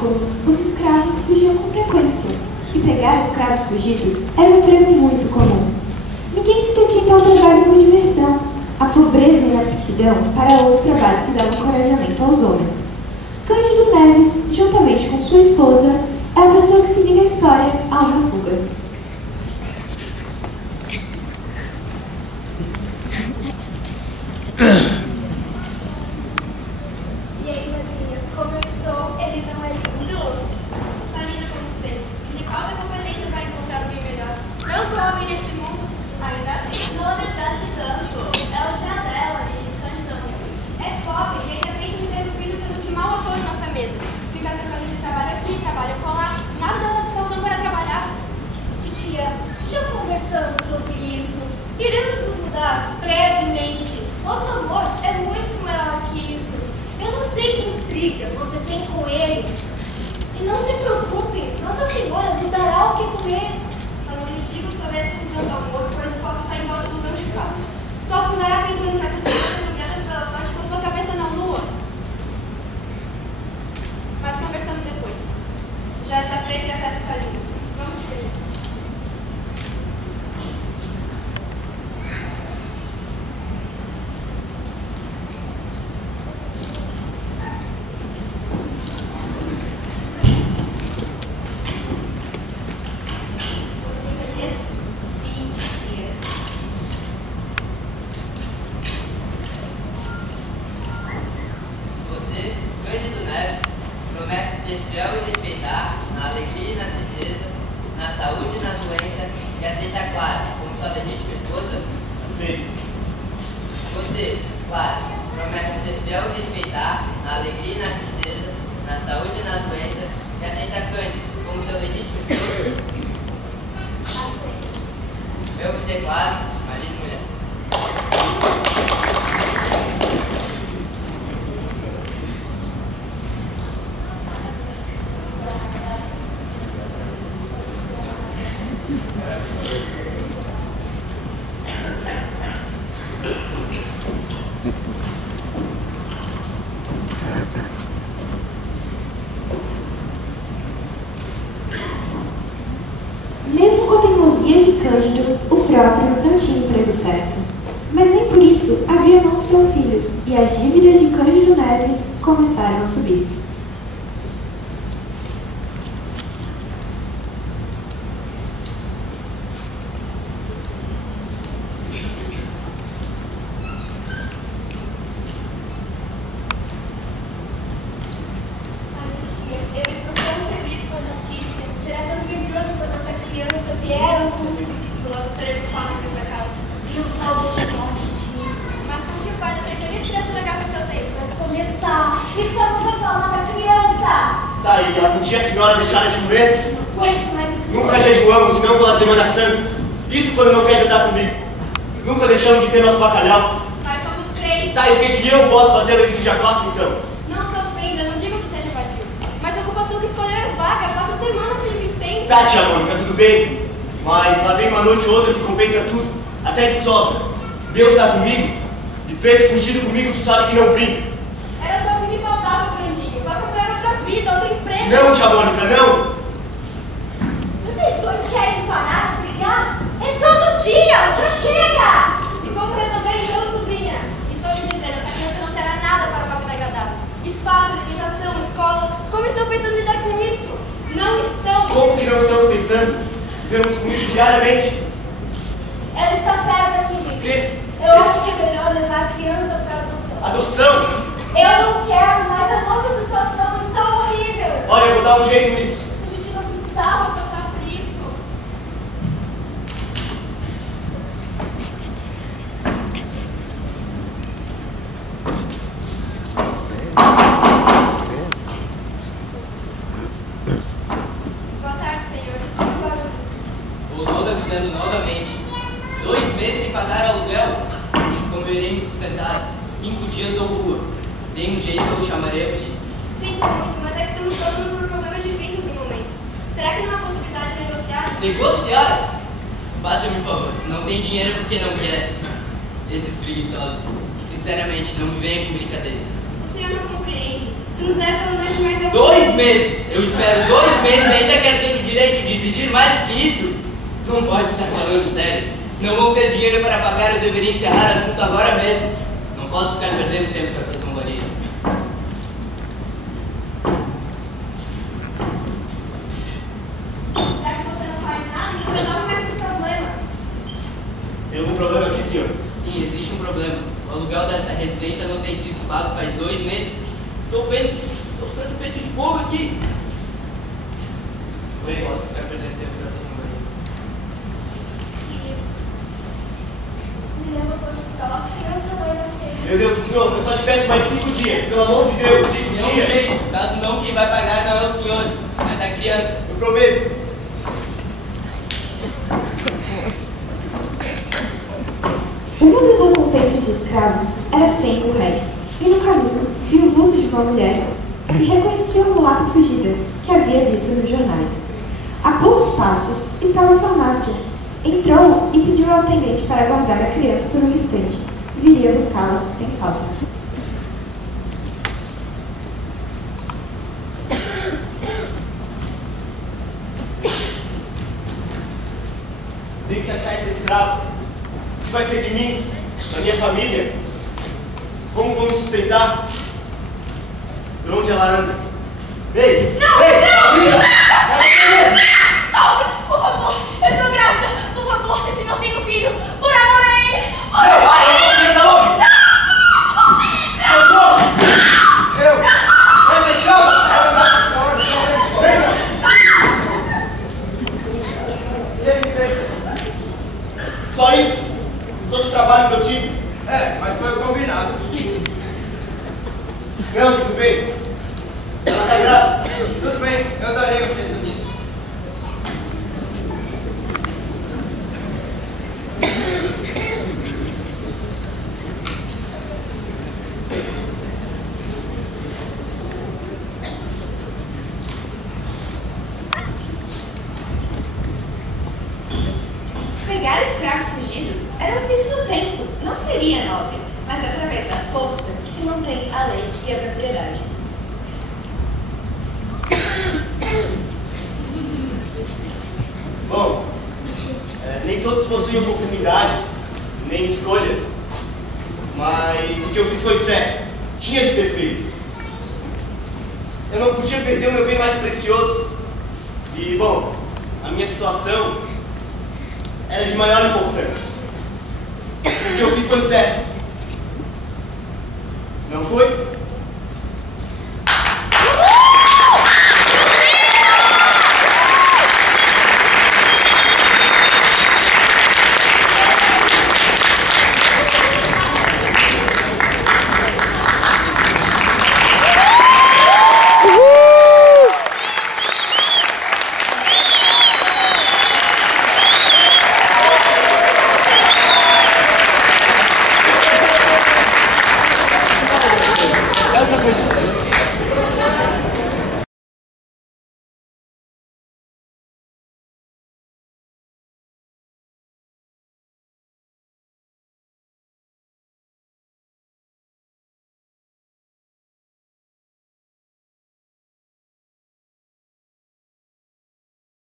época, os escravos fugiam com frequência, e pegar escravos fugidos era um treino muito comum. Ninguém se metia em tal trabalho por diversão. A pobreza e a inaptidão para os trabalhos que davam encorajamento aos homens. Cândido Neves, juntamente com sua esposa, é a pessoa que se liga à história a uma fuga. Mesmo com a teimosia de Cândido, o próprio não tinha emprego certo. Mas nem por isso abria mão de seu filho, e as dívidas de Cândido Neves começaram a subir. Deixamos de ter nosso bacalhau. Nós somos 3. Tá, e o que eu posso fazer daqui que já faço, então? Não se ofenda, não digo que seja vadio. Mas a ocupação que escolher é vaga, passa semanas sem tempo. Tá, tia Mônica, tudo bem. Mas lá vem uma noite ou outra que compensa tudo, até de sobra. Deus tá comigo, e preto fugido comigo, tu sabe que não brinca. Era só o que me faltava, Candinho. Vai procurar outra vida, outro emprego. Não, tia Mônica, não. Vocês dois querem parar de brigar? É todo dia, já chega! Como resolver então, sobrinha? Estou lhe dizendo, essa criança não terá nada para uma vida agradável. Espaço, alimentação, escola. Como estão pensando em lidar com isso? Não estão. Como que não estamos pensando? Vivemos com isso diariamente. Ela está certa, querido. O quê? Eu acho que é melhor levar a criança para adoção. Adoção? Eu não quero, mas a nossa situação está horrível. Olha, eu vou dar um jeito nisso. A gente não precisava passar por isso. Novamente, 2 meses sem pagar aluguel. Como eu irei me sustentar? 5 dias ou rua. Dei um jeito, eu chamarei a polícia. Sinto muito, mas é que estamos passando por problemas difíceis no momento. Será que não há possibilidade de negociar? Negociar? Faça-me um favor, se não tem dinheiro, por que não quer? Esses preguiçosos. Sinceramente, não me venha com brincadeiras. O senhor não compreende. Se nos der pelo menos mais algum 2 meses! Eu espero 2 meses e ainda quero ter o direito de exigir mais do que isso? Não pode estar falando sério. Se não vou ter dinheiro para pagar, eu deveria encerrar o assunto agora mesmo. Não posso ficar perdendo tempo com essa zombaria. Já que você não faz nada, então resolve mais esse problema. Tem algum problema aqui, senhor? Sim, existe um problema. O aluguel dessa residência não tem sido pago faz 2 meses. Estou sendo feito de bobo aqui. Não posso ficar perdendo tempo com essa zombaria. Me leva pro hospital, a criança vai nascer. Meu Deus, senhor, eu só te peço mais 5 dias. Pelo amor de Deus, 5 Não dias. jeito, caso não, quem vai pagar não é o senhor, mas a criança. Eu prometo. Uma das recompensas de escravos era 100 mil-réis, e no caminho viu o vulto de uma mulher e reconheceu a mulata fugida que havia visto nos jornais. A poucos passos estava a farmácia. Entrou e pediu ao atendente para guardar a criança por um instante. Viria buscá-la sem falta. Tenho que achar esse escravo. O que vai ser de mim? Da minha família? Como vou me sustentar? Por onde ela anda? Ei! Não, ei! não! Amiga! Solta, por favor! Eu estou grávida! Por favor, esse não tem um filho! Por amor a ele! Por amor a ele! Só isso? Todo o trabalho que eu tive? É, mas foi o combinado. Não, tudo bem. Ela tá grávida. Tudo bem, eu darei um jeito nisso. Pegar escravos fugidos era o ofício do tempo. Não seria nobre, mas através da força que se mantém a lei e a propriedade. Bom, nem todos possuem oportunidade, nem escolhas. Mas o que eu fiz foi certo. Tinha de ser feito. Eu não podia perder o meu bem mais precioso. E, bom, a minha situação era de maior importância. O que eu fiz foi certo. Não foi?